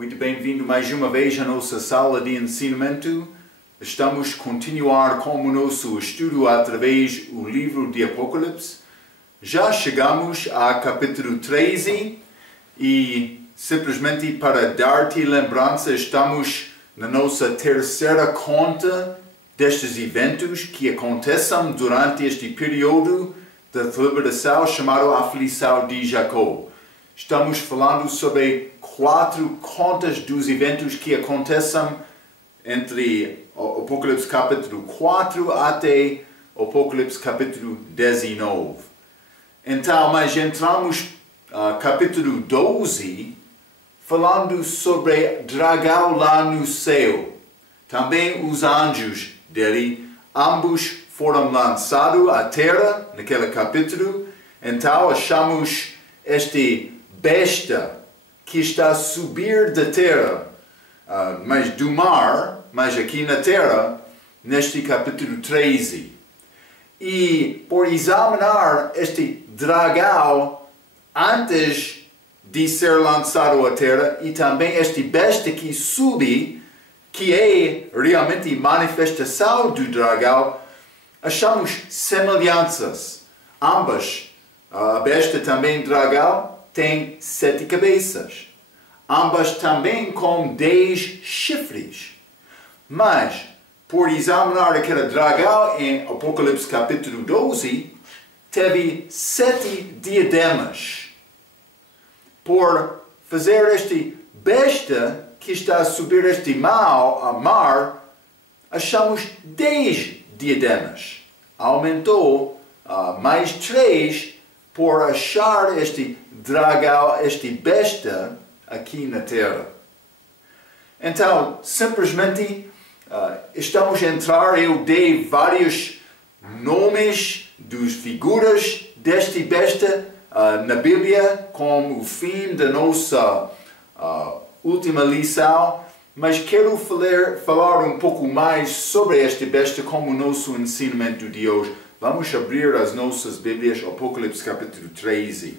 Muito bem-vindo mais uma vez à nossa sala de ensinamento. Estamos a continuar com o nosso estudo através do livro de Apocalipse. Já chegamos a capítulo 13 e simplesmente para dar-te lembrança, estamos na nossa terceira conta destes eventos que acontecem durante este período da tribulação chamado aflição de Jacó. Estamos falando sobre 4 contas dos eventos que acontecem entre o Apocalipse capítulo 4 até o Apocalipse capítulo 19. Então, mas entramos no capítulo 12 falando sobre dragão lá no céu. Também os anjos dele, ambos foram lançados à terra naquele capítulo. Então achamos este besta que está a subir da terra, mas do mar, mas aqui na terra, neste capítulo 13. E por examinar este dragão antes de ser lançado à terra e também este besta que sube, que é realmente manifestação do dragão, achamos semelhanças. Ambas, a besta também dragão, tem 7 cabeças. Ambas também com 10 chifres. Mas, por examinar aquele dragão em Apocalipse capítulo 12, teve 7 diademas. Por fazer este besta que está a subir este mar, achamos 10 diademas. Aumentou mais 3 por achar este dragão, este besta aqui na terra. Então, simplesmente estamos a entrar, eu dei vários nomes das figuras deste besta na Bíblia como o fim da nossa última lição, mas quero falar um pouco mais sobre este besta como o nosso ensinamento de hoje. Vamos abrir as nossas Bíblias, Apocalipse capítulo 13.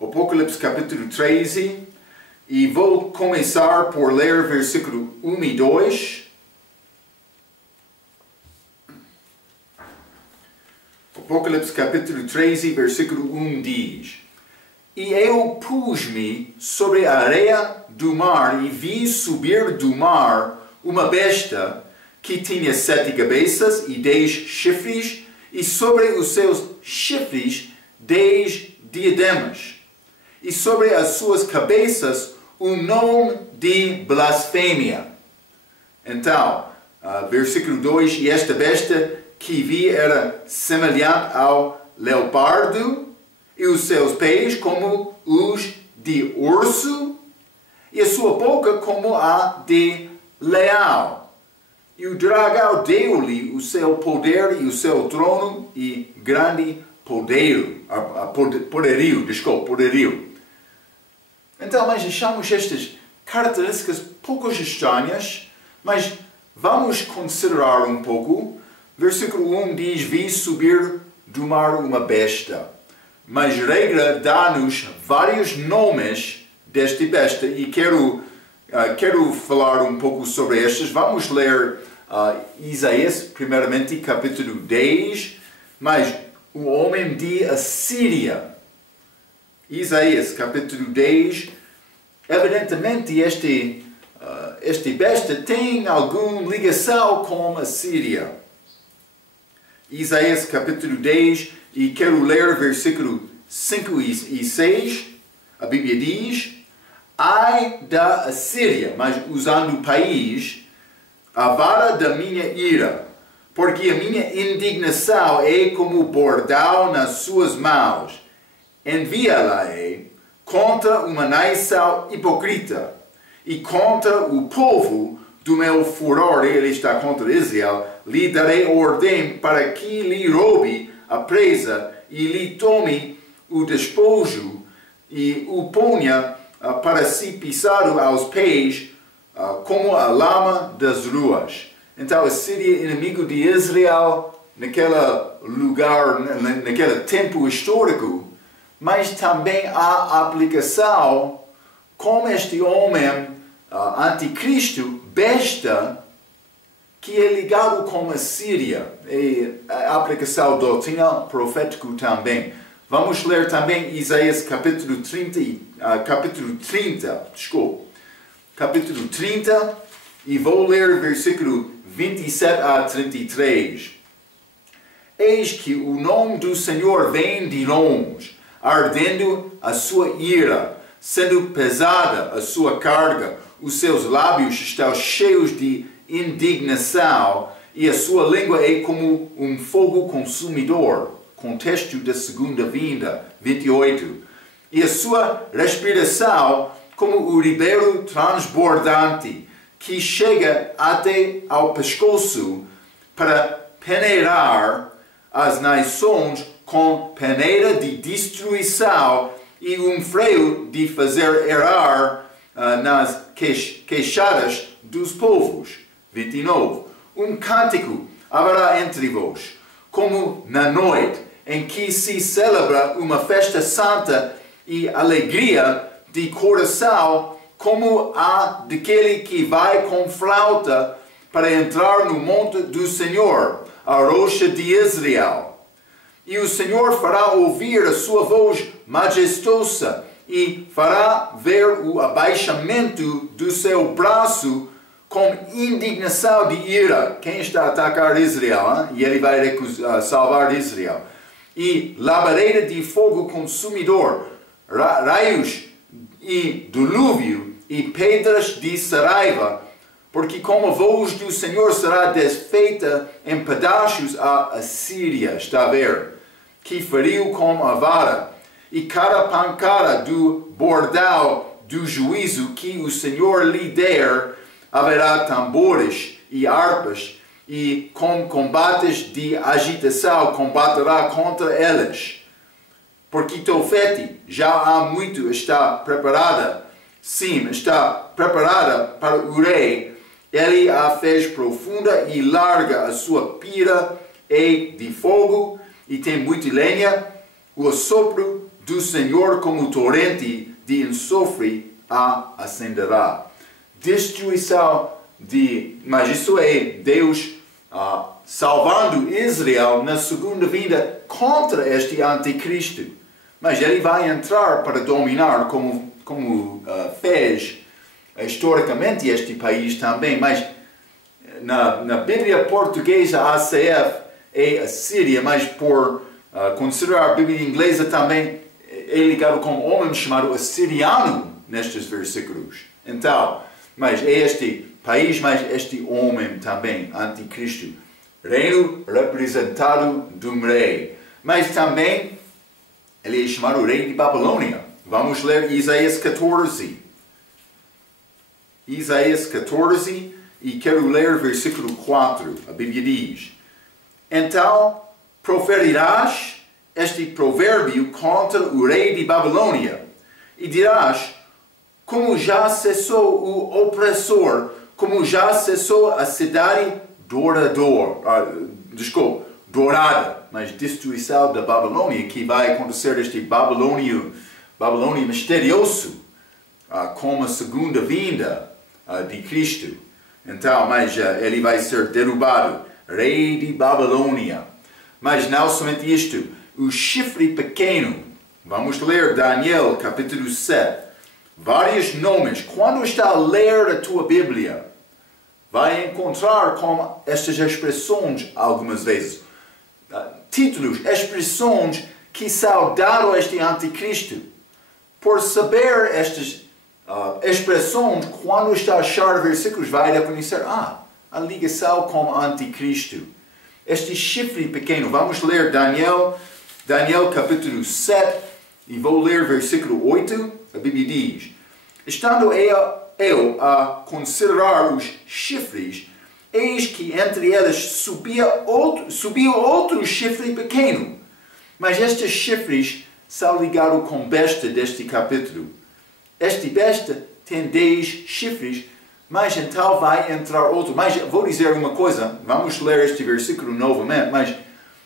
Apocalipse capítulo 13, e vou começar por ler versículo 1 e 2. Apocalipse capítulo 13, versículo 1 diz: E eu pus-me sobre a areia do mar e vi subir do mar uma besta que tinha 7 cabeças e 10 chifres, e sobre os seus chifres 10 diademas, e sobre as suas cabeças um nome de blasfêmia. Então, versículo 2, e esta besta que vi era semelhante ao leopardo, e os seus pés como os de urso, e a sua boca como a de leão. E o dragão deu-lhe o seu poder e o seu trono e grande poderio. Então, nós achamos estas características pouco estranhas, mas vamos considerar um pouco. Versículo 1 diz: Vi subir do mar uma besta. Mas regra dá-nos vários nomes deste besta e quero falar um pouco sobre estes. Vamos ler Isaías, primeiramente, capítulo 10, mas o homem de Assíria. Isaías, capítulo 10, evidentemente este besta tem alguma ligação com a Síria. Isaías, capítulo 10, e quero ler versículo 5 e 6, a Bíblia diz: Ai da Assíria, mas usando o país, a vara da minha ira, porque a minha indignação é como bordão nas suas mãos. Envia-la-ei contra uma nação hipócrita e contra o povo do meu furor. Ele está contra Israel. Lhe darei ordem para que lhe roube a presa e lhe tome o despojo e o ponha para si pisado aos pés como a lama das ruas. Então, a Síria, inimigo de Israel, naquele lugar, naquele tempo histórico, mas também há aplicação como este homem anticristo, besta, que é ligado com a Síria. E a aplicação doutrina profética também. Vamos ler também Isaías capítulo 30, capítulo 30, e vou ler versículo 27 a 33. Eis que o nome do Senhor vem de longe, ardendo a sua ira, sendo pesada a sua carga, os seus lábios estão cheios de indignação, e a sua língua é como um fogo consumidor. Contexto da segunda vinda, 28. E a sua respiração como o ribeiro transbordante, que chega até ao pescoço para peneirar as nações com peneira de destruição e um freio de fazer errar nas queixadas dos povos. 29. Um cântico haverá entre vós, como na noite em que se celebra uma festa santa e alegria de coração, como a daquele que vai com flauta para entrar no monte do Senhor, a rocha de Israel. E o Senhor fará ouvir a sua voz majestosa e fará ver o abaixamento do seu braço com indignação de ira. Quem está a atacar Israel? E ele vai salvar Israel. E labareda de fogo consumidor, raios e dilúvio e pedras de saraiva, porque com a voz do Senhor será desfeita em pedaços a Assíria, está a ver, que feriu com a vara, e cada pancada do bordão do juízo que o Senhor lhe der, haverá tambores e harpas, e com combates de agitação combaterá contra elas. Porque Tofete já há muito está preparada, sim, está preparada para o rei. Ele a fez profunda e larga, a sua pira é de fogo e tem muita lenha. O assopro do Senhor como torrente de enxofre a acenderá. Destruição mas isso é Deus salvando Israel na segunda vinda contra este anticristo. Mas ele vai entrar para dominar como fez historicamente este país também. Mas na Bíblia portuguesa, ACF é a Síria, mas por considerar a Bíblia inglesa também é ligado com um homem chamado assiriano nestes versículos. Então, mas é este país, mas este homem também, anticristo. Reino representado de um rei. Mas também ele é chamado rei de Babilônia. Vamos ler Isaías 14. Isaías 14, e quero ler versículo 4. A Bíblia diz: Então proferirás este provérbio contra o rei de Babilônia, e dirás: como já cessou o opressor, como já cessou a cidade dourada, mas destruição da Babilônia, que vai acontecer este Babilônia misterioso, com a segunda vinda de Cristo. Então, mas ele vai ser derrubado, rei de Babilônia. Mas não somente isto, o chifre pequeno. Vamos ler Daniel capítulo 7. Vários nomes. Quando está a ler a tua Bíblia, vai encontrar com estas expressões algumas vezes. Títulos, expressões que são dadas a este anticristo. Por saber estas expressões, quando está a achar versículos, vai reconhecer a ligação com o anticristo. Este chifre pequeno. Vamos ler Daniel capítulo 7, e vou ler versículo 8. A Bíblia diz: estando eu a considerar os chifres, eis que entre eles subia outro chifre pequeno. Mas estes chifres são ligados com besta deste capítulo. Este besta tem 10 chifres, mas então vai entrar outro. Mas vou dizer uma coisa, vamos ler este versículo novamente, mas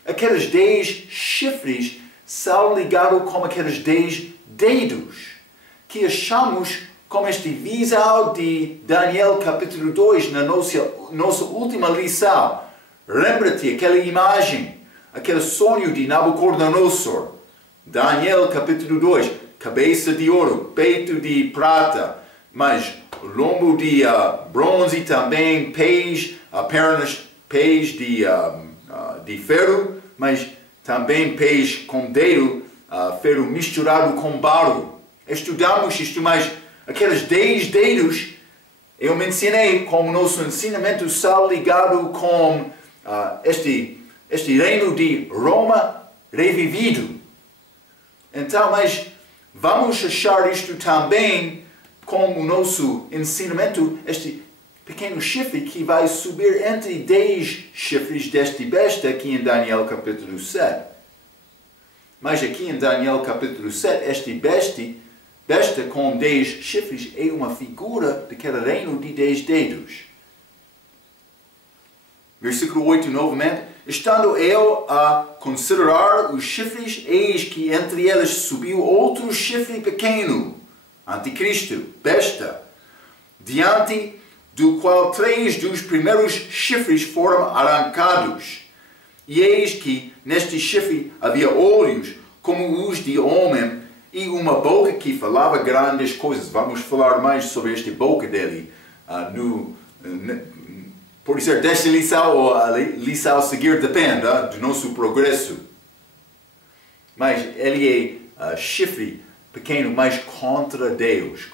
aqueles 10 chifres são ligados com aqueles 10 dedos, que achamos com este visual de Daniel capítulo 2 na nossa última lição. Lembra-te aquela imagem, aquele sonho de Nabucodonosor. Daniel capítulo 2, cabeça de ouro, peito de prata, mas lombo de bronze também, pés, pernas, pés de ferro, mas também pés com dedo, ferro misturado com barro. Estudamos isto, mas aqueles 10 dedos eu mencionei como nosso ensinamento está ligado com este reino de Roma revivido. Então, mas vamos achar isto também como nosso ensinamento, este pequeno chifre que vai subir entre 10 chifres deste besta aqui em Daniel capítulo 7. Mas aqui em Daniel capítulo 7, este besta com 10 chifres é uma figura daquele reino de 10 dedos. Versículo 8 novamente. Estando eu a considerar os chifres, eis que entre eles subiu outro chifre pequeno, anticristo, besta, diante do qual 3 dos primeiros chifres foram arrancados. E eis que neste chifre havia olhos como os de homem e uma boca que falava grandes coisas. Vamos falar mais sobre esta boca dele pode ser desta lição ou a lição a seguir, depende do nosso progresso. Mas ele é chifre pequeno, mas contra Deus,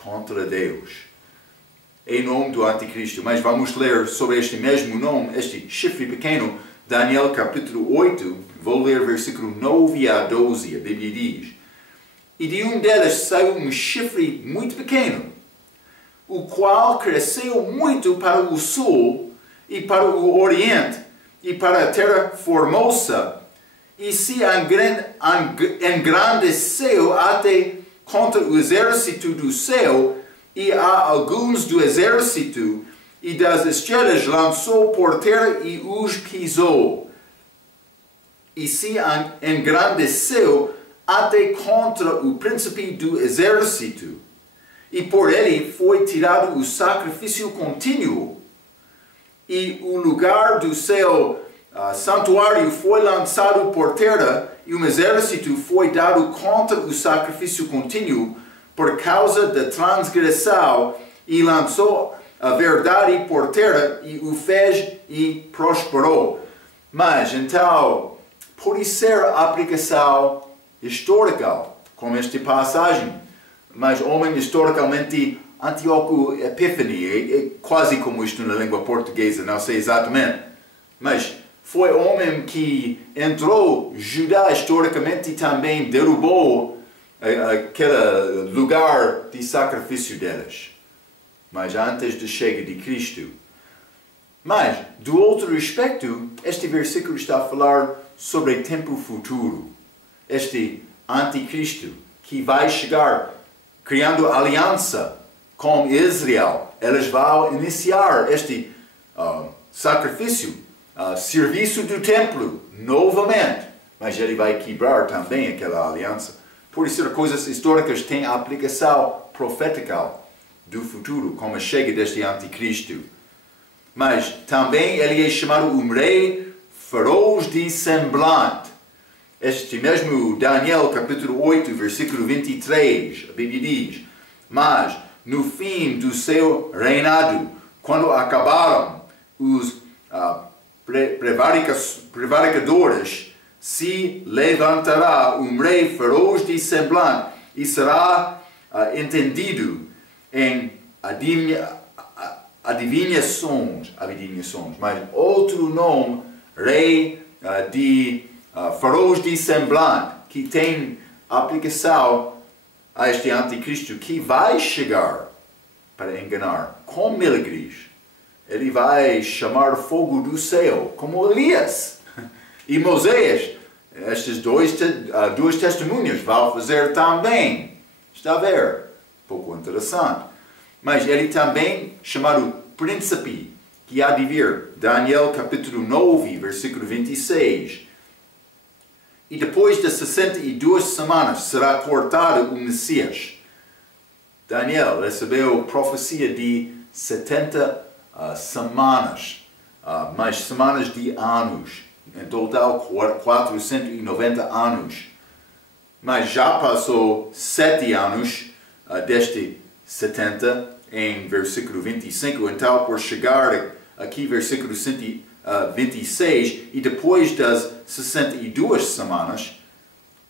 em nome do anticristo. Mas vamos ler sobre este mesmo nome, este chifre pequeno, Daniel capítulo 8, vou ler versículo 9 a 12, a Bíblia diz: E de um deles saiu um chifre muito pequeno, o qual cresceu muito para o sul e para o oriente e para a terra formosa, e se engrandeceu até contra o exército do céu, e a alguns do exército e das estrelas lançou por terra e os pisou. E se engrandeceu até contra o príncipe do exército, e por ele foi tirado o sacrifício contínuo, e o lugar do seu santuário foi lançado por terra, e um exército foi dado contra o sacrifício contínuo por causa da transgressão, e lançou a verdade por terra, e o fez e prosperou. Mas então, pode ser aplicação histórica, como esta passagem, mas homem historicamente Antíoco Epífane, é quase como isto na língua portuguesa, não sei exatamente, mas foi homem que entrou Judá historicamente e também derrubou aquele lugar de sacrifício deles, mas antes da chegada de Cristo. Mas, do outro aspecto, este versículo está a falar sobre o tempo futuro, este anticristo que vai chegar criando aliança com Israel. Eles vão iniciar este sacrifício, serviço do templo, novamente. Mas ele vai quebrar também aquela aliança. Por isso, coisas históricas têm aplicação profética do futuro, como a chegada deste anticristo. Mas também ele é chamado um rei feroz de semblante. Este mesmo Daniel capítulo 8, versículo 23, a Bíblia diz: Mas no fim do seu reinado, quando acabaram os prevaricadores, se levantará um rei feroz de semblante e será entendido em adivinhações, mas outro nome, rei feroz de semblante, que tem aplicação a este anticristo que vai chegar para enganar com milagres. Ele vai chamar fogo do céu, como Elias e Moisés. Estas duas testemunhas vão fazer também. Está a ver? Pouco interessante. Mas ele também chamado príncipe, que há de vir. Daniel capítulo 9, versículo 26. E depois de 62 semanas será cortado o Messias. Daniel recebeu profecia de 70 semanas, mais semanas de anos, em total 490 anos. Mas já passou 7 anos deste 70 em versículo 25, então por chegar aqui versículo 26 e depois das 62 semanas,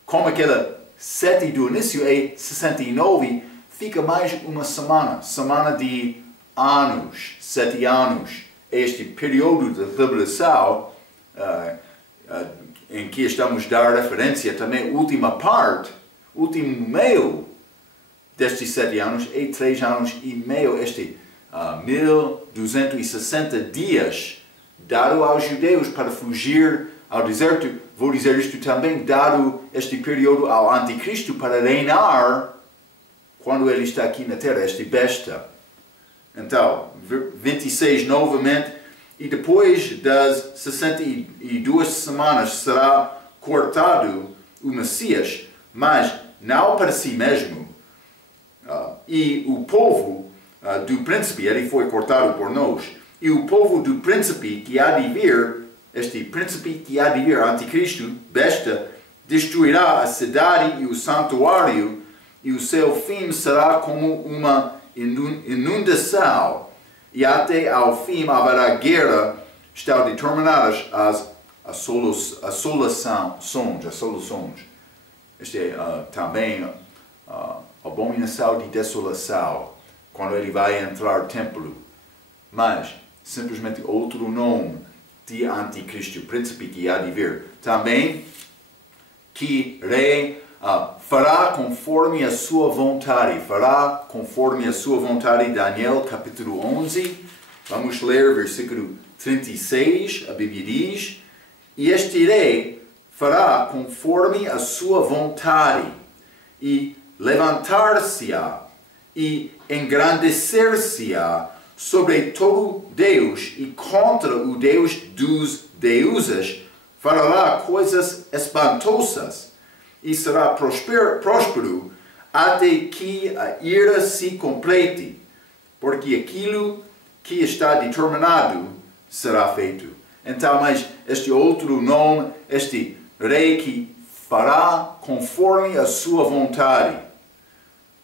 como aquela 7 do início é 69, fica mais uma semana de anos, 7 anos. Este período de tribulação em que estamos a dar referência também, última parte, último meio destes 7 anos é 3 anos e meio, 1260 dias dado aos judeus para fugir ao deserto. Vou dizer isto também, dado este período ao anticristo para reinar quando ele está aqui na terra, este besta. Então, 26 novamente, e depois das 62 semanas será cortado o Messias, mas não para si mesmo. E o povo do príncipe, ele foi cortado por nós, e o povo do príncipe que há de vir, este príncipe que há de vir, anticristo, besta, destruirá a cidade e o santuário, e o seu fim será como uma inundação, e até ao fim haverá guerra. Estão determinadas as soluções. Este é também abominação de desolação, quando ele vai entrar no templo. Mas, simplesmente outro nome de anticristo, príncipe que há de vir. Também, que rei fará conforme a sua vontade. Daniel capítulo 11. Vamos ler versículo 36. A Bíblia diz: e este rei fará conforme a sua vontade, e levantar-se-á, e engrandecer-se-á sobre todo Deus, e contra o Deus dos deuses fará coisas espantosas, e será próspero até que a ira se complete, porque aquilo que está determinado será feito. Então, mas este outro nome, este rei que fará conforme a sua vontade.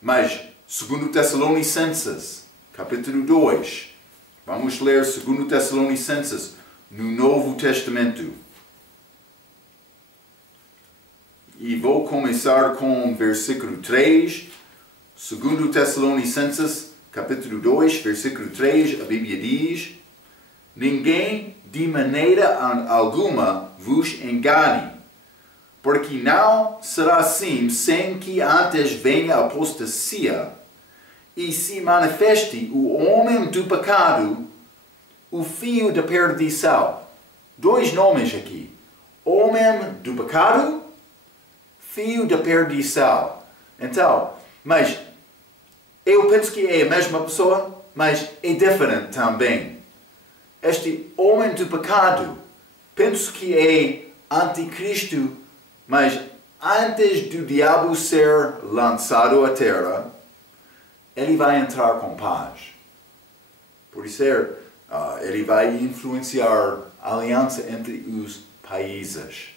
Mas, segundo Tessalonicenses, capítulo 2, vamos ler segundo Tessalonicenses no Novo Testamento. E vou começar com versículo 3, segundo Tessalonicenses, capítulo 2, versículo 3, a Bíblia diz: ninguém de maneira alguma vos engane, porque não será assim sem que antes venha a apostasia e se manifeste o homem do pecado, o filho da perdição. 2 nomes aqui: homem do pecado, filho da perdição. Então, mas eu penso que é a mesma pessoa, mas é diferente também. Este homem do pecado, penso que é anticristo, mas antes do diabo ser lançado à terra, ele vai entrar com paz. Por isso, ele vai influenciar a aliança entre os países.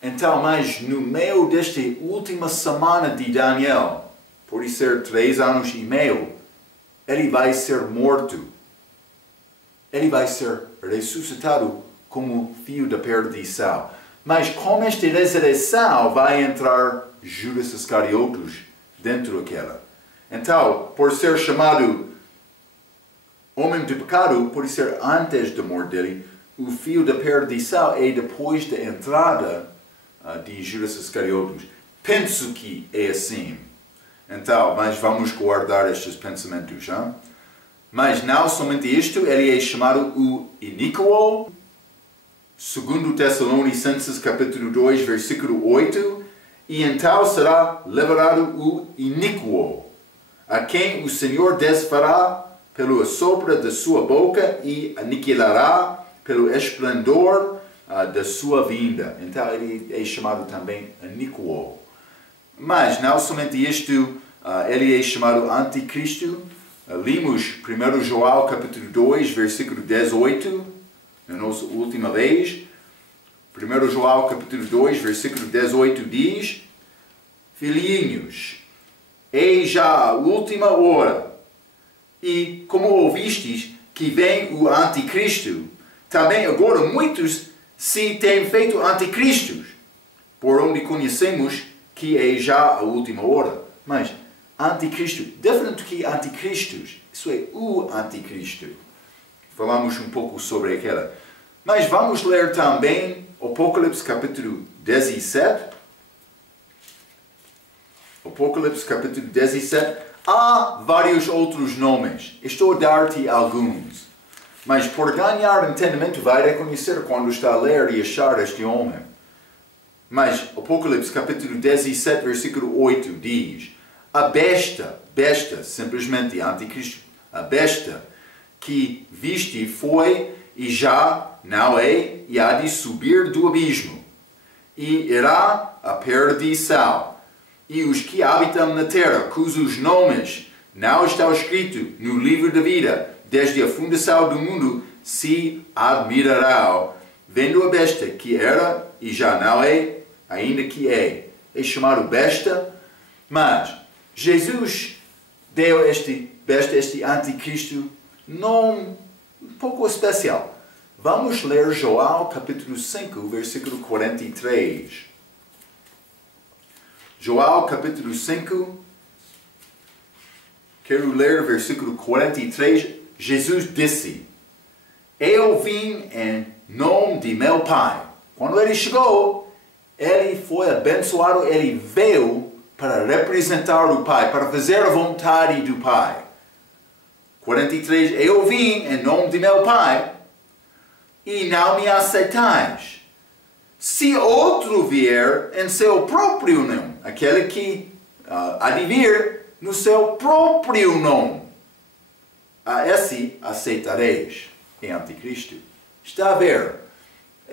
Então, mas no meio desta última semana de Daniel, por ser 3 anos e meio, ele vai ser morto. Ele vai ser ressuscitado como filho da perdição. Mas com esta ressurreição vai entrar Judas Iscariotes dentro daquela. Então, por ser chamado homem de pecado, por ser antes da morte dele, o filho da perdição é depois da entrada de Judas Iscariotes. Penso que é assim. Então, mas vamos guardar estes pensamentos. Hein? Mas não somente isto, ele é chamado o iníquo. Segundo Tessalonicenses capítulo 2, versículo 8. E então será liberado o iníquo, a quem o Senhor desfará pelo assopro da sua boca e aniquilará pelo esplendor da sua vinda. Então ele é chamado também iníquo. Mas não somente isto, ele é chamado Anticristo. Limos 1 João capítulo 2, versículo 18, na nossa última vez. 1 João capítulo 2, versículo 18 diz: Filhinhos, eis já a última hora, e como ouvistes que vem o Anticristo, também agora muitos se têm feito anticristos, por onde conhecemos que é já a última hora. Mas Anticristo, diferente que anticristos, isso é o Anticristo. Falamos um pouco sobre aquela. Mas vamos ler também Apocalipse capítulo 17. Apocalipse capítulo 17. Há vários outros nomes. Estou a dar-te alguns. Mas por ganhar entendimento vai reconhecer quando está a ler e achar este homem. Mas Apocalipse capítulo 17, versículo 8 diz: a besta, simplesmente Anticristo, a besta que viste foi e já não é e há de subir do abismo, e irá à perdição. E os que habitam na terra, cujos nomes não estão escritos no livro da vida, desde a fundação do mundo, se admirarão, vendo a besta que era e já não é, ainda que é. É chamado besta, mas Jesus deu este anticristo nome um pouco especial. Vamos ler João capítulo 5, versículo 43. João capítulo 5, quero ler versículo 43. Jesus disse: eu vim em nome de meu Pai. Quando ele chegou, ele foi abençoado, ele veio para representar o Pai, para fazer a vontade do Pai. 43. Eu vim em nome de meu Pai e não me aceitais. Se outro vier em seu próprio nome, aquele que há de vir no seu próprio nome, a esse aceitareis. É anticristo. Está a ver?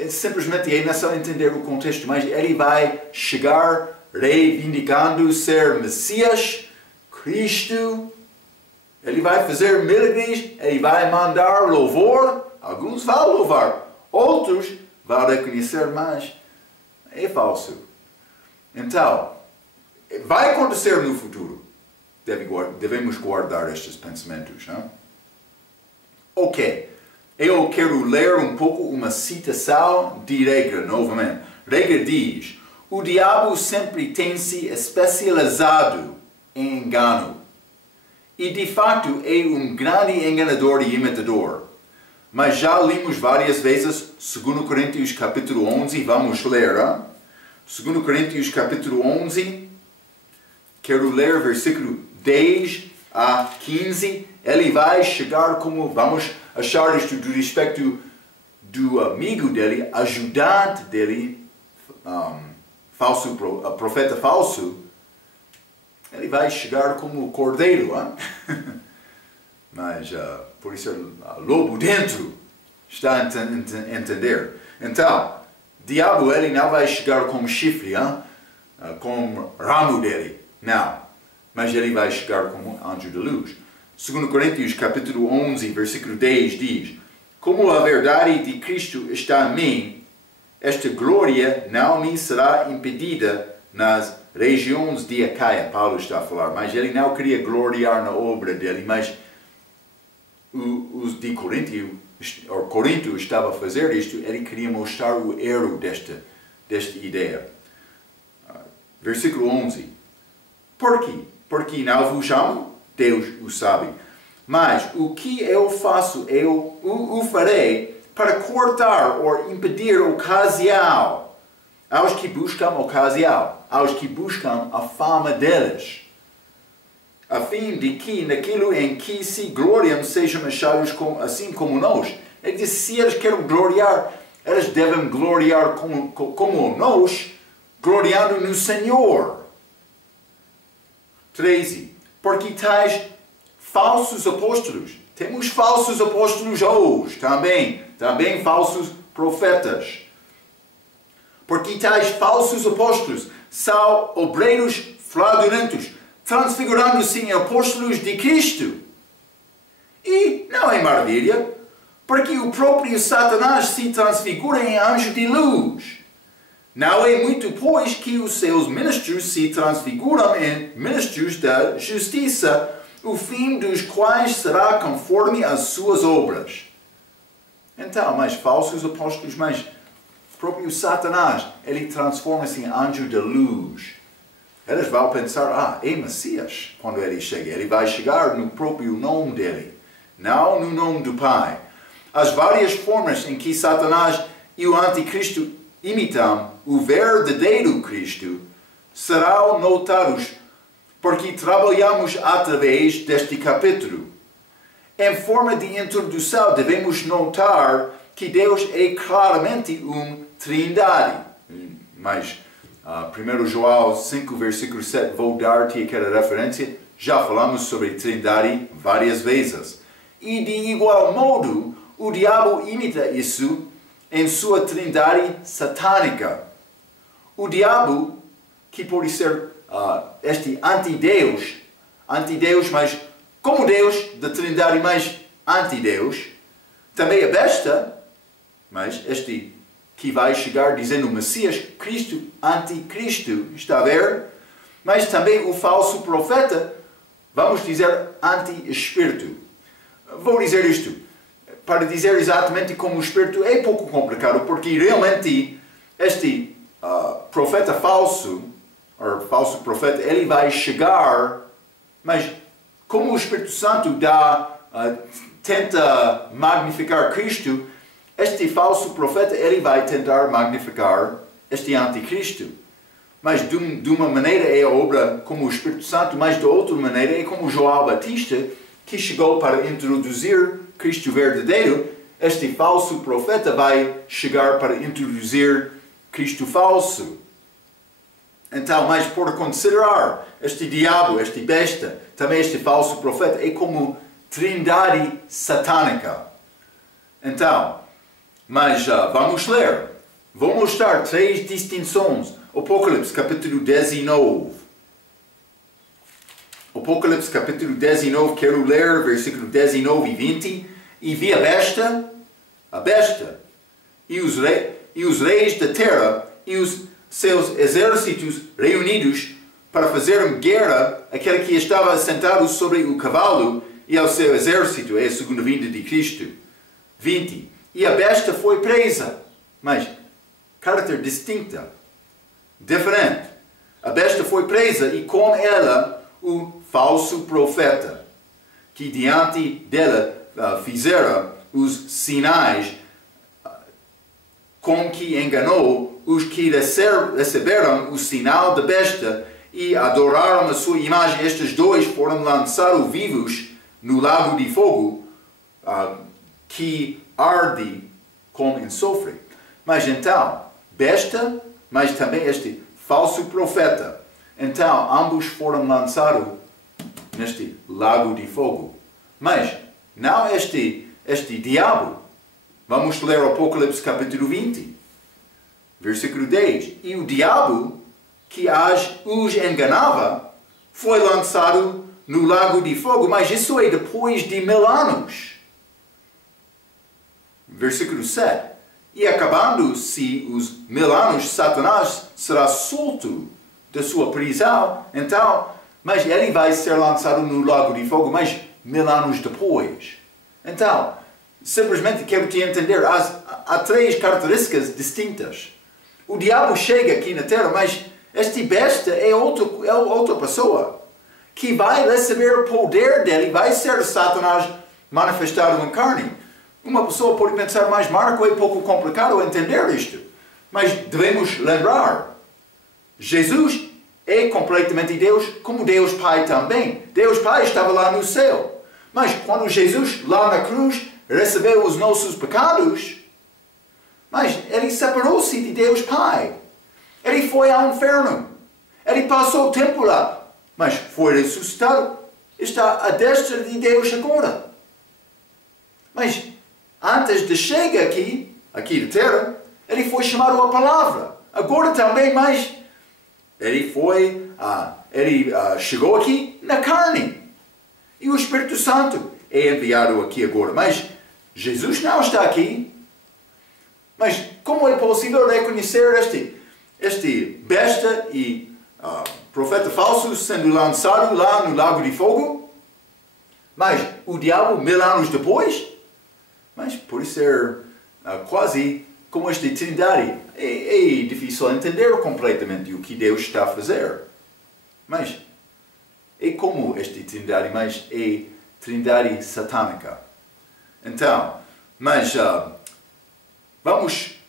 Simplesmente é necessário entender o contexto, mas ele vai chegar reivindicando ser Messias, Cristo. Ele vai fazer milagres, ele vai mandar louvor. Alguns vão louvar, outros vão reconhecer, mas é falso. Então, vai acontecer no futuro. Devemos guardar estes pensamentos, não? Ok. Eu quero ler um pouco uma citação de regra, novamente. Regra diz: o diabo sempre tem se especializado em engano. E de fato é um grande enganador e imitador. Mas já lemos várias vezes 2 Coríntios capítulo 11, vamos ler. 2 Coríntios capítulo 11, quero ler versículo 10 a 15. Ele vai chegar como, vamos achar isto do respeito do amigo dele, ajudante dele, profeta falso. Ele vai chegar como cordeiro, mas por isso lobo dentro, está a entender? Então, diabo ele não vai chegar como chifre, como ramo dele, não, mas ele vai chegar como anjo de luz. 2 Coríntios capítulo 11, versículo 10 diz: como a verdade de Cristo está em mim, esta glória não me será impedida nas regiões de Acaia. Paulo está a falar, mas ele não queria gloriar na obra dele, mas os de Corinto estava a fazer isto, ele queria mostrar o erro desta ideia. Versículo 11. Por quê? Porque não vos amo? Deus o sabe. Mas o que eu faço, eu o farei para cortar ou impedir ocasião aos que buscam ocasião, aos que buscam a fama deles, a fim de que naquilo em que se gloriam sejam achados assim como nós. Ele diz: se eles querem gloriar, eles devem gloriar como nós, gloriando no Senhor. 13. Porque tais falsos apóstolos, temos falsos apóstolos hoje também falsos profetas. Porque tais falsos apóstolos são obreiros fraudulentos, transfigurando-se em apóstolos de Cristo. E não é maravilha, porque o próprio Satanás se transfigura em anjo de luz. Não é muito, pois, que os seus ministros se transfiguram em ministros da justiça, o fim dos quais será conforme as suas obras. Então, mas falsos apóstolos, mas o próprio Satanás, ele transforma-se em anjo de luz. Eles vão pensar, é Messias quando ele chega. Ele vai chegar no próprio nome dele, não no nome do Pai. As várias formas em que Satanás e o anticristo imitam o verdadeiro Cristo serão notados, porque trabalhamos através deste capítulo. Em forma de introdução, devemos notar que Deus é claramente trindade. Mas 1 João 5, versículo 7, vou dar-te aquela referência. Já falamos sobre trindade várias vezes. E de igual modo, o diabo imita isso em sua trindade satânica. O diabo, que pode ser este antideus, mas como Deus da trindade, mas antideus, também a besta, mas este que vai chegar dizendo Messias, Cristo, anticristo, está a ver? Mas também o falso profeta, vamos dizer anti-espírito. Vou dizer isto, para dizer exatamente como o espírito é pouco complicado, porque realmente este profeta falso, ou falso profeta, ele vai chegar, mas como o Espírito Santo tenta magnificar Cristo, este falso profeta, ele vai tentar magnificar este anticristo. Mas de uma maneira é a obra como o Espírito Santo, mas de outra maneira é como João Batista, que chegou para introduzir Cristo verdadeiro. Este falso profeta vai chegar para introduzir Cristo falso. Então, mas por considerar este diabo, este besta, também este falso profeta, é como trindade satânica. Então, mas vamos ler. Vou mostrar 3 distinções. Apocalipse, capítulo 19. Apocalipse, capítulo 19, quero ler versículo 19 e 20. E vi a besta, e os reis da terra, e os seus exércitos reunidos para fazer guerra àquele que estava sentado sobre o cavalo e ao seu exército, é a segunda vinda de Cristo. 20. E a besta foi presa, mas caráter distinta, diferente. A besta foi presa e com ela o falso profeta, que diante dela fizera os sinais com que enganou os que receberam o sinal da besta e adoraram a sua imagem. Estes dois foram lançados vivos no lago de fogo que arde com enxofre. Mas então, besta, mas também este falso profeta. Então, ambos foram lançados neste lago de fogo. Mas não este diabo. Vamos ler o Apocalipse capítulo 20, versículo 10. E o diabo que os enganava foi lançado no lago de fogo, mas isso é depois de 1000 anos. Versículo 7. E acabando-se os 1000 anos, Satanás será solto da sua prisão. Então, mas ele vai ser lançado no lago de fogo, mas 1000 anos depois. Então, simplesmente quero te entender, há 3 características distintas. O diabo chega aqui na terra, mas este besta é outra pessoa que vai receber o poder dele, vai ser Satanás manifestado em carne. Uma pessoa pode pensar, mas Marco, é pouco complicado entender isto. Mas devemos lembrar, Jesus é completamente Deus, como Deus Pai também. Deus Pai estava lá no céu. Mas quando Jesus, lá na cruz, recebeu os nossos pecados, mas ele separou-se de Deus Pai. Ele foi ao inferno. Ele passou o tempo lá, mas foi ressuscitado. Está à destra de Deus agora. Mas antes de chegar aqui da terra, ele foi chamado a palavra. Agora também, mas Ele chegou aqui na carne. E o Espírito Santo é enviado aqui agora. Mas Jesus não está aqui. Mas como é possível reconhecer este besta e profeta falso sendo lançado lá no lago de fogo? Mas o diabo 1000 anos depois? Mas por ser quase como esta trindade, é difícil entender completamente o que Deus está a fazer. Mas é como esta trindade, mas é trindade satânica. Então, mas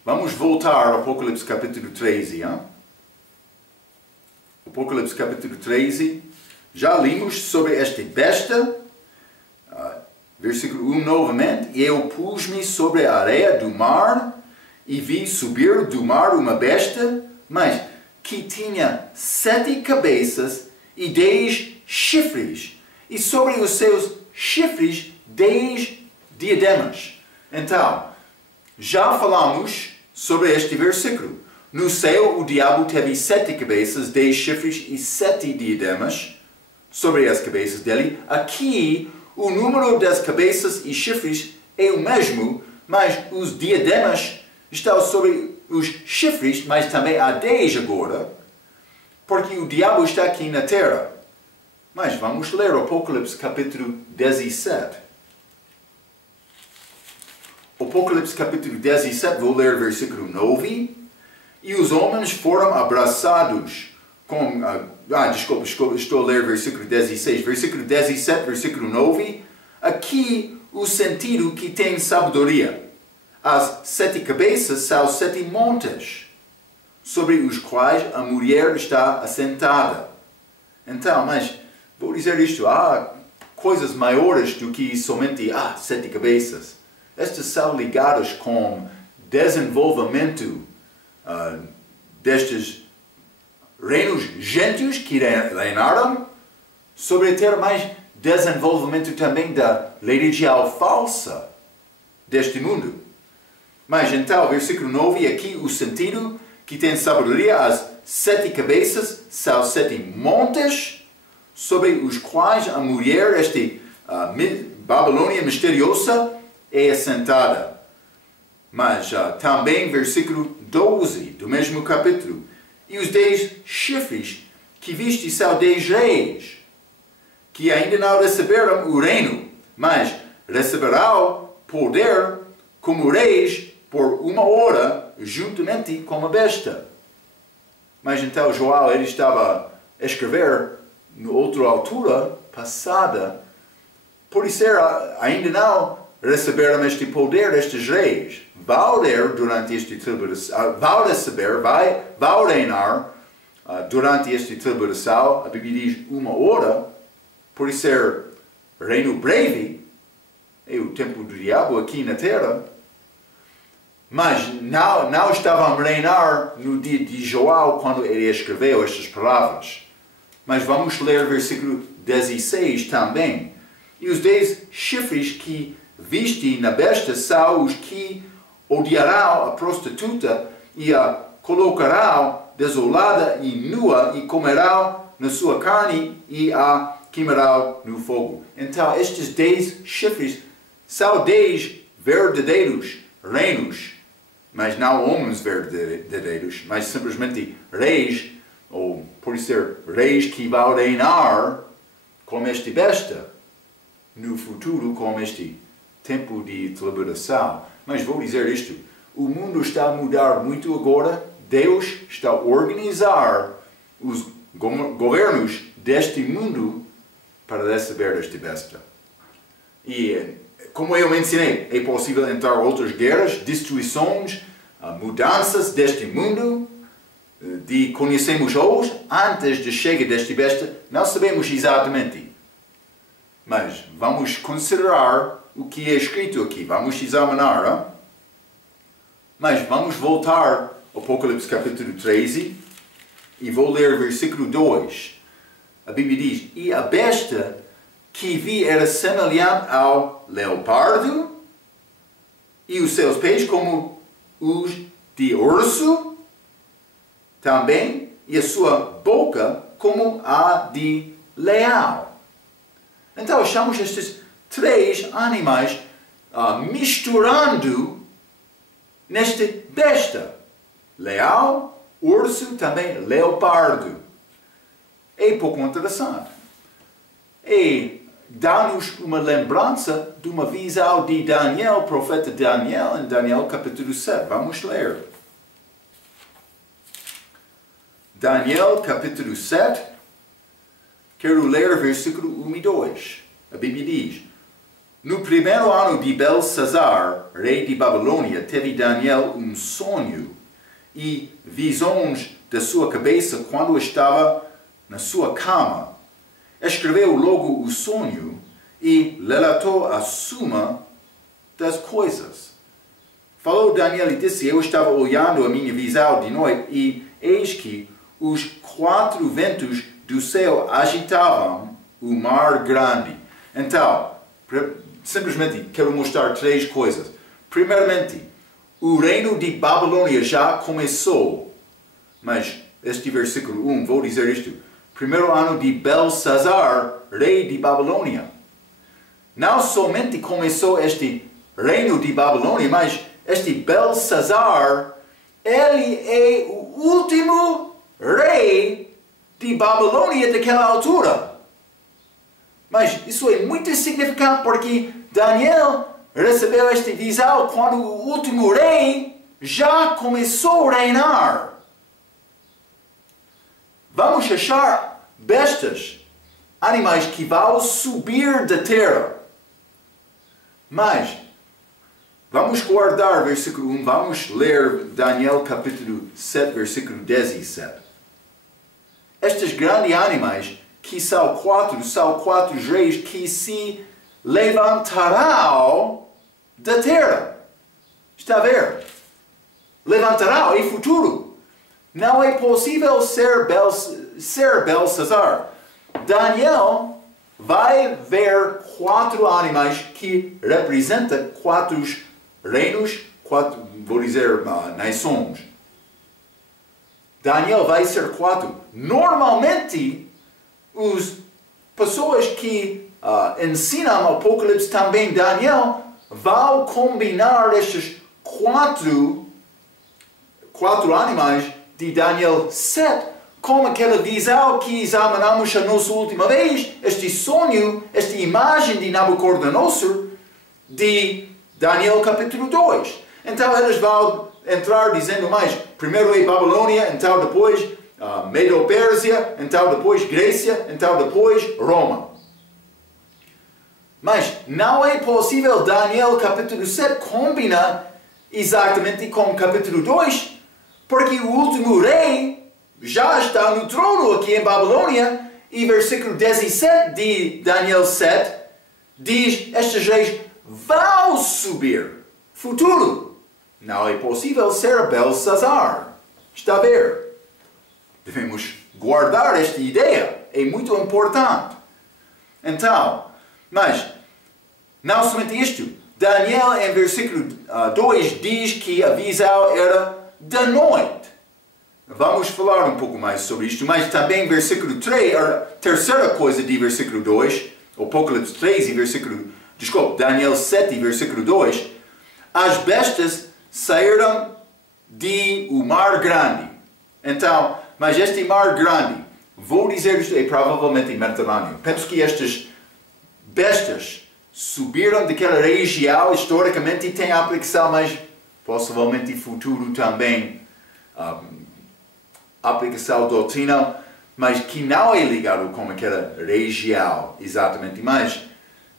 vamos voltar ao Apocalipse capítulo 13. Hein? Apocalipse capítulo 13. Já limos sobre esta besta. Versículo 1 novamente. E eu pus-me sobre a areia do mar e vi subir do mar uma besta, mas que tinha 7 cabeças e 10 chifres. E sobre os seus chifres 10 diademas. Então, já falamos sobre este versículo. No céu, o diabo teve 7 cabeças, 10 chifres e 7 diademas sobre as cabeças dele. Aqui, o número das cabeças e chifres é o mesmo, mas os diademas estão sobre os chifres, mas também há 10 agora, porque o diabo está aqui na terra. Mas vamos ler o Apocalipse capítulo 17. Apocalipse capítulo 17, vou ler versículo 9. E os homens foram abraçados com... desculpa, estou a ler versículo 16. Versículo 17, versículo 9. Aqui o sentido que tem sabedoria. As 7 cabeças são 7 montes, sobre os quais a mulher está assentada. Então, mas vou dizer isto, há coisas maiores do que somente 7 cabeças. Estas são ligadas com desenvolvimento destes reinos gentios que reinaram sobre a terra, mas desenvolvimento também da religião falsa deste mundo. Mas então, versículo 9, aqui o sentido que tem sabedoria, as 7 cabeças são 7 montes sobre os quais a mulher, Babilônia misteriosa, é assentada. Mas também versículo 12 do mesmo capítulo. E os 10 chifres que viste são 10 reis, que ainda não receberam o reino, mas receberão poder como reis por 1 hora, juntamente com a besta. Mas então João, ele estava a escrever em outra altura passada, por isso ainda não receberam este poder destes reis. Vão ler durante este tribulação, vão receber, vão reinar durante este tribulação. A Bíblia diz 1 hora, por ser reino breve, é o tempo do diabo aqui na terra. Mas não estavam a reinar no dia de João, quando ele escreveu estas palavras. Mas vamos ler versículo 16 também. E os 10 chifres que viste na besta são os que odiarão a prostituta e a colocarão desolada e nua e comerão na sua carne e a queimarão no fogo. Então estes 10 chifres são 10 verdadeiros reinos, mas não homens verdadeiros, mas simplesmente reis, ou por ser reis que vão reinar como este besta no futuro, como este tempo de tribulação. Mas vou dizer isto, o mundo está a mudar muito agora. Deus está a organizar os governos deste mundo para receber este besta. E como eu mencionei, é possível entrar outras guerras, destruições, mudanças deste mundo de conhecemos hoje, antes de chegar deste besta, não sabemos exatamente. Mas vamos considerar o que é escrito aqui, vamos examinar. Hein? Mas vamos voltar ao Apocalipse capítulo 13 e vou ler versículo 2. A Bíblia diz, e a besta que vi era semelhante ao leopardo, e os seus pés como os de urso, também e a sua boca como a de leão. Então achamos estes três animais misturando nesta besta. Leão, urso, também leopardo. É pouco interessante. E dá-nos uma lembrança de uma visão de Daniel, profeta Daniel, em Daniel capítulo 7. Vamos ler. Daniel capítulo 7. Quero ler versículo 1 e 2. A Bíblia diz: No primeiro ano de Belsazar, rei de Babilônia, teve Daniel um sonho e visões da sua cabeça quando estava na sua cama. Escreveu logo o sonho e relatou a suma das coisas. Falou Daniel e disse: Eu estava olhando a minha visão de noite e eis que os quatro ventos do céu agitavam o mar grande. Então, simplesmente quero mostrar três coisas. Primeiramente, o reino de Babilônia já começou. Mas este versículo 1, vou dizer isto. Primeiro ano de Belsazar, rei de Babilônia. Não somente começou este reino de Babilônia, mas este Belsazar, ele é o último rei de Babilônia daquela altura. Mas isso é muito significante porque Daniel recebeu esta visão quando o último rei já começou a reinar. Vamos achar bestas, animais que vão subir da terra. Mas, vamos guardar versículo 1, vamos ler Daniel capítulo 7, versículo 17. Estes grandes animais, que são quatro reis que se levantarão da terra. Está a ver? Levantarão em futuro. Não é possível ser Belsazar. Daniel vai ver quatro animais que representam quatro reinos, vou dizer, nações. Daniel vai ser quatro. Normalmente, as pessoas que ensinam o Apocalipse também, Daniel, vão combinar estes quatro animais de Daniel 7 com aquela visão que examinamos a nossa última vez, este sonho, esta imagem de Nabucodonosor de Daniel capítulo 2. Então eles vão entrar dizendo mais, primeiro é Babilônia, então depois Medo-Pérsia, então depois Grécia, então depois Roma. Mas não é possível Daniel capítulo 7 combinar exatamente com capítulo 2, porque o último rei já está no trono aqui em Babilônia e versículo 17 de Daniel 7 diz, estes reis vão subir. Futuro. Não é possível ser Belsazar. Está a ver? Devemos guardar esta ideia. É muito importante. Então, mas, não somente isto. Daniel, em versículo 2, diz que a visão era da noite. Vamos falar um pouco mais sobre isto, mas também versículo 3, a terceira coisa de versículo 2, Apocalipse 3 e Daniel 7 e versículo 2, as bestas saíram de o mar grande. Então, mas este mar grande, vou dizer isto, é provavelmente Mediterrâneo. Penso que estas bestas subiram daquela região historicamente e tem aplicação, mas possivelmente futuro também, aplicação doutrina, mas que não é ligado com aquela região exatamente. Mas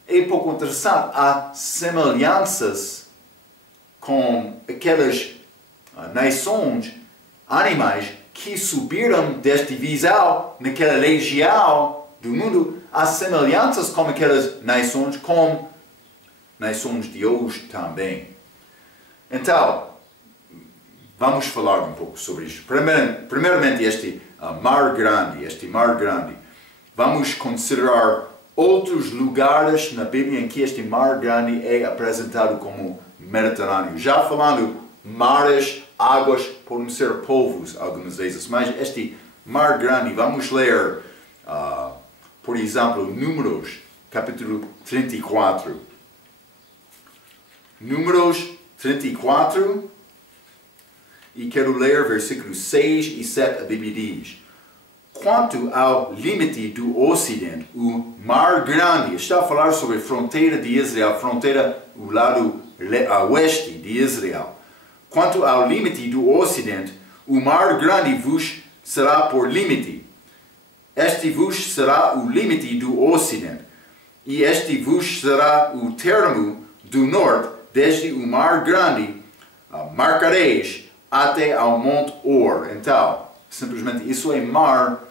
é pouco interessante, há semelhanças com aquelas nações, animais que subiram desta visão naquela região do mundo. Há semelhanças com aquelas nações, com nações de hoje também. Então, vamos falar um pouco sobre isto. Primeiramente, este mar grande. Vamos considerar outros lugares na Bíblia em que este mar grande é apresentado como Mediterrâneo. Já falando, mares, águas podem ser povos algumas vezes, mas este Mar Grande. Vamos ler, por exemplo, Números, capítulo 34. Números 34. E quero ler versículos 6 e 7. A Bíblia diz: quanto ao limite do ocidente, o Mar Grande, está a falar sobre a fronteira de Israel, fronteira do lado oeste de Israel. Quanto ao limite do ocidente, o Mar Grande vos será por limite. Este vos será o limite do ocidente. E este vos será o termo do norte, desde o Mar Grande, marcareis até ao Monte Or. Então, simplesmente isso é mar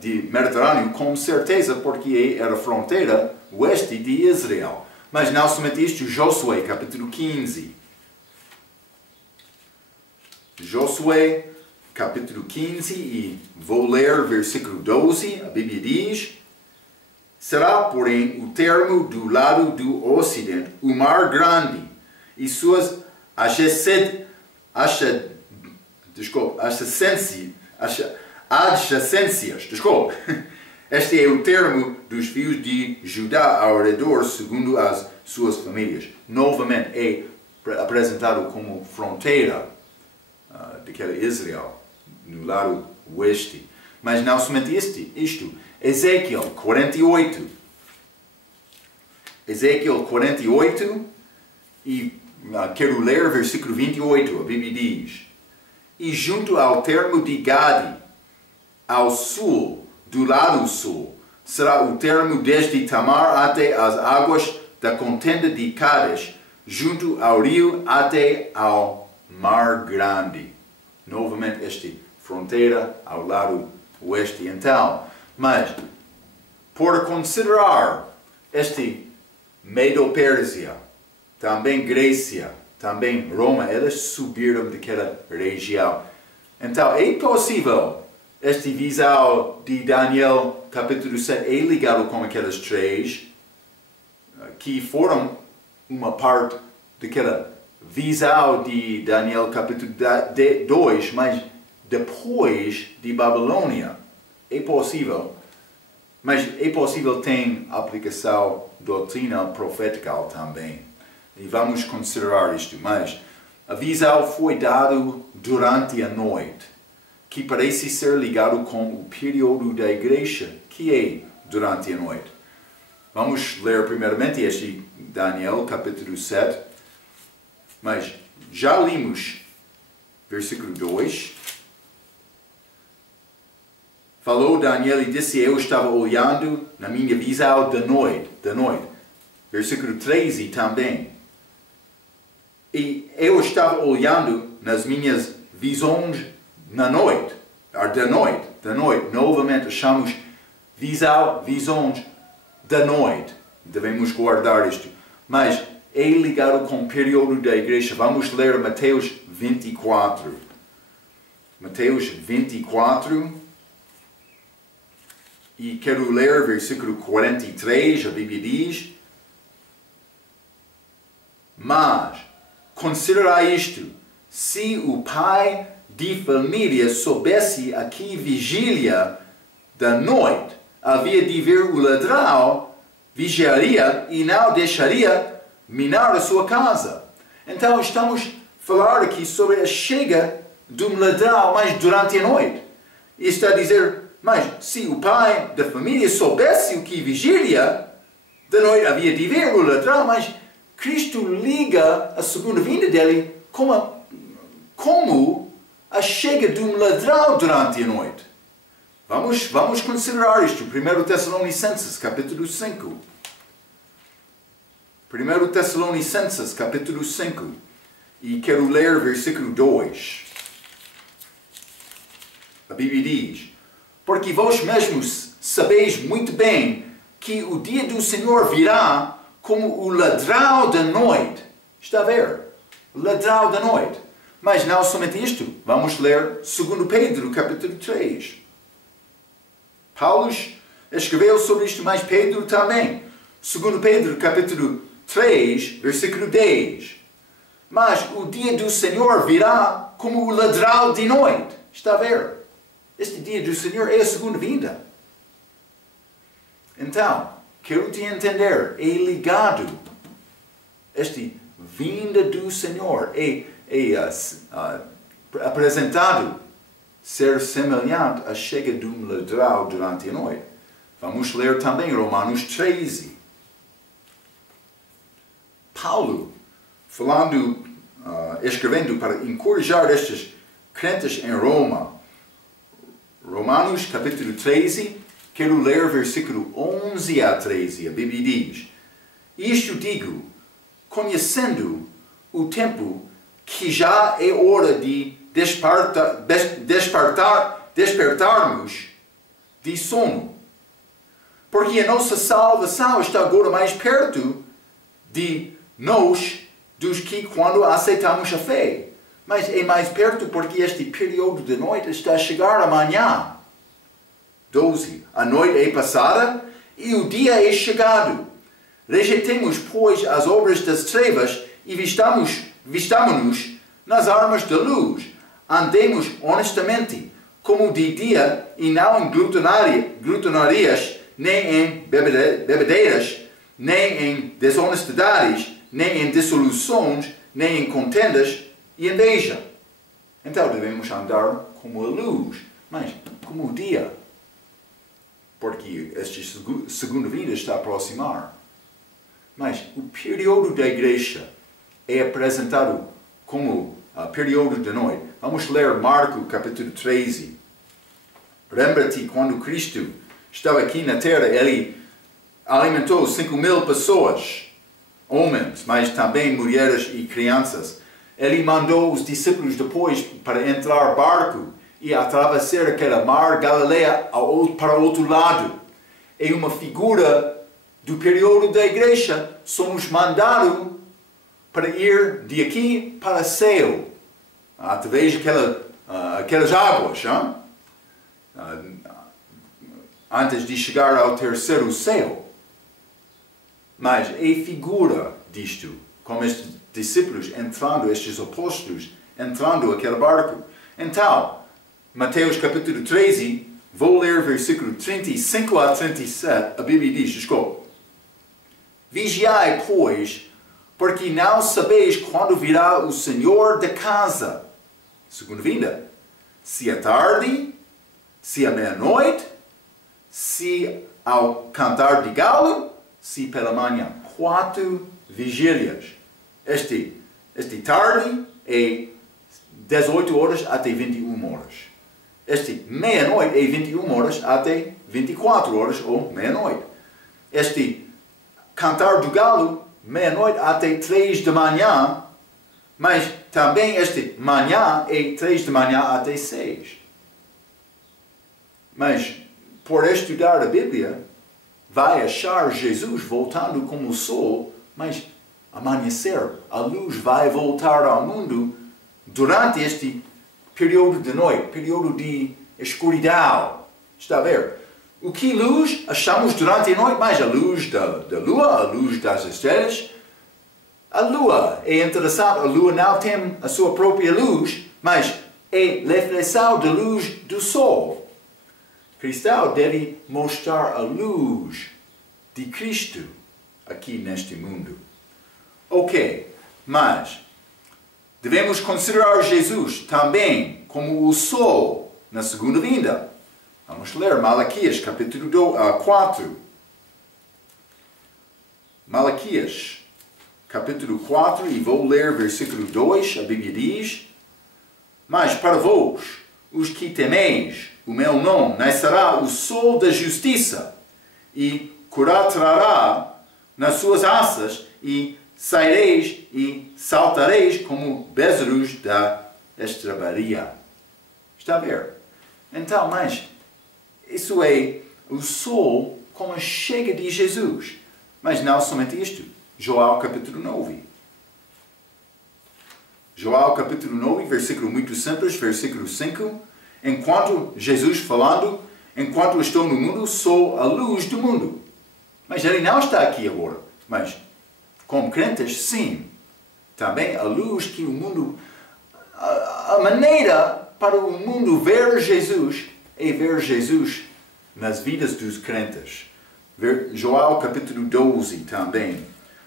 de Mediterrâneo, com certeza, porque era a fronteira oeste de Israel. Mas não somente isto, Josué, capítulo 15. Josué, capítulo 15, e vou ler versículo 12, a Bíblia diz: será, porém, o termo do lado do ocidente, o Mar Grande, e suas adjacências, Este é o termo dos filhos de Judá ao redor, segundo as suas famílias. Novamente é apresentado como fronteira daquela Israel, no lado oeste. Mas não somente isto. Ezequiel 48. Ezequiel 48, e quero ler versículo 28, a Bíblia diz: e junto ao termo de Gade, ao sul, do lado sul, será o termo desde Tamar até as águas da contenda de Cádiz, junto ao rio até ao Mar Grande. Novamente, esta fronteira ao lado oeste. Então, mas, por considerar este Medo-Pérsia, também Grécia, também Roma, elas subiram daquela região. Então, é possível este visão de Daniel, capítulo 7, é ligado com aquelas três, que foram uma parte daquela visão de Daniel, capítulo 2, mas depois de Babilônia. É possível, mas é possível tem aplicação doutrina profética também. E vamos considerar isto, mas a visão foi dada durante a noite, que parece ser ligado com o período da igreja, que é durante a noite. Vamos ler primeiramente este Daniel, capítulo 7, mas já lemos versículo 2. Falou Daniel e disse: eu estava olhando na minha visão da noite. Versículo 13 também. E eu estava olhando nas minhas visões da noite. Novamente achamos visões da noite. Devemos guardar isto. Mas é ligado com o período da igreja. Vamos ler Mateus 24. Mateus 24. E quero ler versículo 43. A Bíblia diz: mas considerai isto: se o pai de família soubesse a que vigília da noite havia de vir o ladrão, vigiaria e não deixaria minar a sua casa. Então estamos a falar aqui sobre a chega de um ladrão, mas durante a noite. E está a dizer: mas se o pai da família soubesse o que vigília da noite havia de vir o ladrão, mas Cristo liga a segunda vinda dele como a chega de um ladrão durante a noite. Vamos considerar isto. 1 Tessalonicenses, capítulo 5. 1 Tessalonicenses, capítulo 5. E quero ler versículo 2. A Bíblia diz: porque vós mesmos sabeis muito bem que o dia do Senhor virá como o ladrão da noite. Está a ver? O ladrão da noite. Mas não somente isto. Vamos ler 2 Pedro, capítulo 3. Paulo escreveu sobre isto, mas Pedro também. 2 Pedro, capítulo 3, versículo 10. Mas o dia do Senhor virá como o ladrão de noite. Está a ver? Este dia do Senhor é a segunda vinda. Então, quero te entender, é ligado. Este vinda do Senhor é apresentado ser semelhante à chega de um ladrão durante a noite. Vamos ler também Romanos 13. Paulo, escrevendo para encorajar estes crentes em Roma. Romanos capítulo 13, quero ler versículo 11 a 13. A Bíblia diz: Isto digo, conhecendo o tempo, que já é hora de despertarmos de sono. Porque a nossa salvação está agora mais perto de nós dos que quando aceitamos a fé. Mas é mais perto porque este período de noite está a chegar amanhã. 12. A noite é passada e o dia é chegado. Rejeitemos, pois, as obras das trevas e vistamo-nos nas armas da luz. Andemos honestamente, como de dia, e não em glutonarias, nem em bebedeiras, nem em desonestidades, nem em dissoluções, nem em contendas e inveja. Então devemos andar como a luz, mas como o dia. Porque esta segunda vinda está a aproximar. Mas o período da igreja é apresentado como o período da noite. Vamos ler Marcos capítulo 13. Lembra-te quando Cristo estava aqui na terra, ele alimentou 5.000 pessoas, homens, mas também mulheres e crianças. Ele mandou os discípulos depois para entrar barco e atravessar aquele mar Galileia para o outro lado. É uma figura do período da igreja. Somos mandados para ir de aqui para o céu, através daquelas águas, antes de chegar ao terceiro céu. Mas é figura disto, como estes discípulos entrando, estes apóstolos entrando aquele barco. Então, Mateus capítulo 13, vou ler versículo 35 a 37, a Bíblia diz, desculpa: Vigiai, pois, porque não sabeis quando virá o Senhor da casa, segunda vinda, se é tarde, se é meia-noite, se ao cantar de galo, se pela manhã. 4 vigílias. Este tarde é 18 horas até 21 horas. Este meia-noite é 21 horas até 24 horas ou meia-noite. Este cantar do galo, meia-noite até 3 da manhã, mas também este manhã é 3 da manhã até 6. Mas, por estudar a Bíblia, vai achar Jesus voltando como o sol, mas amanhecer, a luz vai voltar ao mundo durante este período de noite, período de escuridão. Está a ver? O que luz achamos durante a noite? Mais a luz da lua, a luz das estrelas. A lua é interessante, a lua não tem a sua própria luz, mas é reflexão da luz do sol. O cristão deve mostrar a luz de Cristo aqui neste mundo. Ok, mas devemos considerar Jesus também como o sol na segunda vinda. Vamos ler Malaquias capítulo 4. Malaquias capítulo 4, e vou ler versículo 2, a Bíblia diz: Mas para vós, os que temeis o meu nome, nascerá o sol da justiça, e trará nas suas asas, e saireis e saltareis como bezerros da estrebaria. Está a ver? Então, mas isso é o sol como a chega de Jesus. Mas não somente isto. João capítulo 9. João capítulo 9, versículo muito simples, versículo 5. Enquanto Jesus falando, enquanto estou no mundo, sou a luz do mundo. Mas ele não está aqui agora. Mas, como crentes, sim. Também a luz que o mundo... A maneira para o mundo ver Jesus é ver Jesus nas vidas dos crentes. João capítulo 12 também.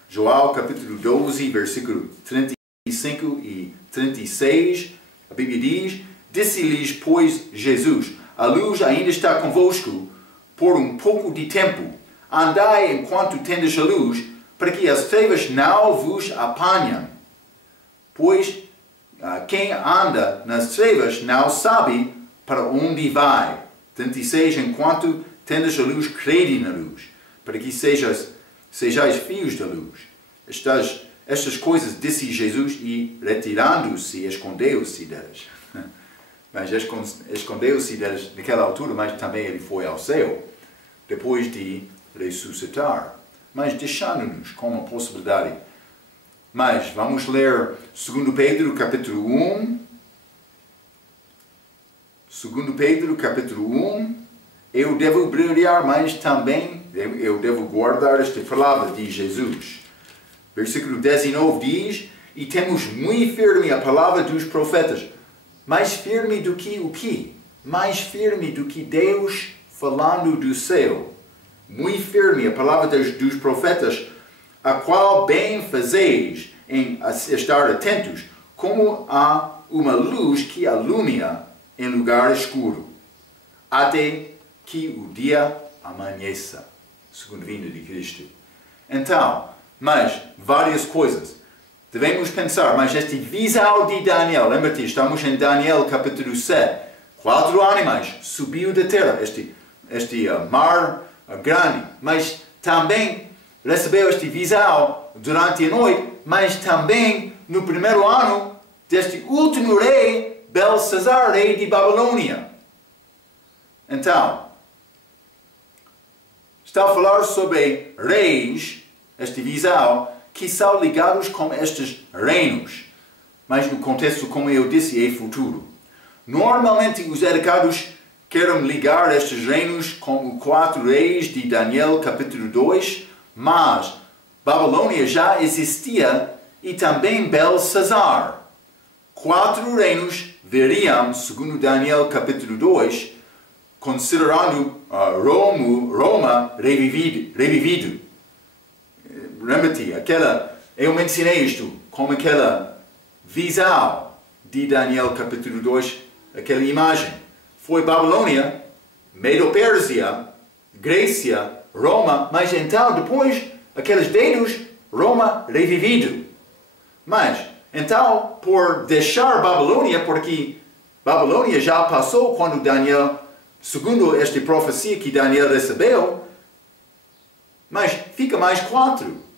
João capítulo 12, versículo 35 e 36, a Bíblia diz: Disse-lhes, pois, Jesus: a luz ainda está convosco por um pouco de tempo. Andai enquanto tendes a luz, para que as trevas não vos apanhem. Pois quem anda nas trevas não sabe para onde vai. 36. Enquanto tendes a luz, crede na luz, para que sejais filhos da luz. Estas coisas disse Jesus e, retirando-se, escondeu-se delas. Mas escondeu-se delas naquela altura, mas também ele foi ao céu, depois de ressuscitar. Mas deixando-nos com uma possibilidade. Mas vamos ler 2 Pedro capítulo 1. 2 Pedro capítulo 1. Eu devo brilhar, mas também eu devo guardar esta palavra de Jesus. Versículo 19 diz: E temos muito firme a palavra dos profetas. Mais firme do que o quê? Mais firme do que Deus falando do céu. Muito firme a palavra dos profetas, a qual bem fazeis em estar atentos, como a uma luz que alumia em lugar escuro, até que o dia amanheça, segundo a vinda de Cristo. Então, mas várias coisas. Devemos pensar, mas este visão de Daniel, lembra-te, estamos em Daniel capítulo 7. 4 animais subiu da terra, este mar grande, mas também recebeu este visão durante a noite, mas também no primeiro ano deste último rei, Belsazar, rei de Babilônia. Então, está a falar sobre reis, este visão, que são ligados com estes reinos. Mas no contexto, como eu disse, é futuro. Normalmente os educados querem ligar estes reinos com os 4 reis de Daniel capítulo 2, mas Babilônia já existia e também Belsazar. 4 reinos veriam, segundo Daniel capítulo 2, considerando Roma revivido. Lembra-te, eu mencionei isto como aquela visão de Daniel capítulo 2, aquela imagem. Foi Babilônia, Medo-Pérsia, Grécia, Roma, mas então depois, aqueles dedos, Roma revivido. Mas, então, por deixar Babilônia, porque Babilônia já passou quando Daniel, segundo esta profecia que Daniel recebeu, mas fica mais 4.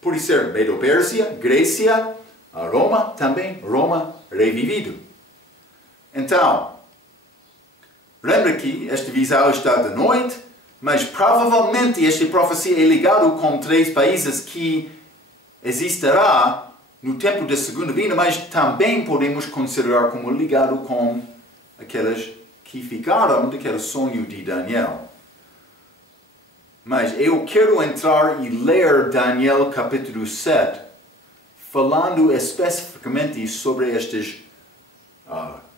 Por ser Medo-Pérsia, Grécia, Roma, também Roma revivido. Então, lembra que esta visão está de noite, mas provavelmente esta profecia é ligada com 3 países que existirá no tempo da segunda vinda, mas também podemos considerar como ligado com aqueles que ficaram daquele sonho de Daniel. Mas eu quero entrar e ler Daniel capítulo 7, falando especificamente sobre estes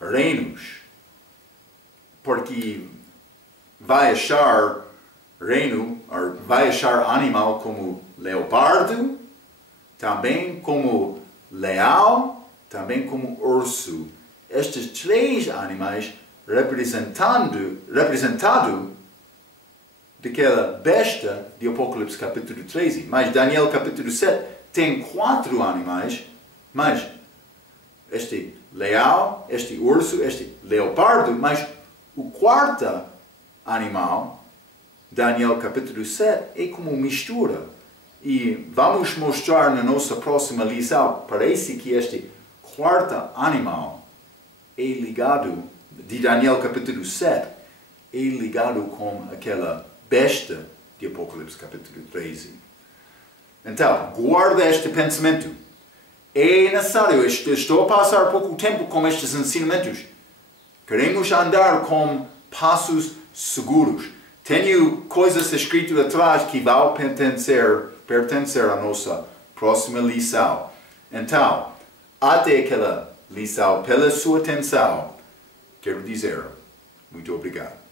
reinos. Porque vai achar reino, ou vai achar animal como leopardo, também como leão, também como urso. Estes 3 animais representado daquela besta de Apocalipse capítulo 13. Mas Daniel capítulo 7 tem 4 animais, mas este leão, este urso, este leopardo, mas o 4º animal, Daniel capítulo 7, é como mistura. E vamos mostrar na nossa próxima lição, parece que este 4º animal é ligado, de Daniel capítulo 7, é ligado com aquela besta de Apocalipse capítulo 13. Então, guarda este pensamento. É necessário, estou a passar pouco tempo com estes ensinamentos. Queremos andar com passos seguros. Tenho coisas escritas atrás que vão pertencer à nossa próxima lição. Então, até aquela lição, pela sua atenção, quero dizer, Muito obrigado.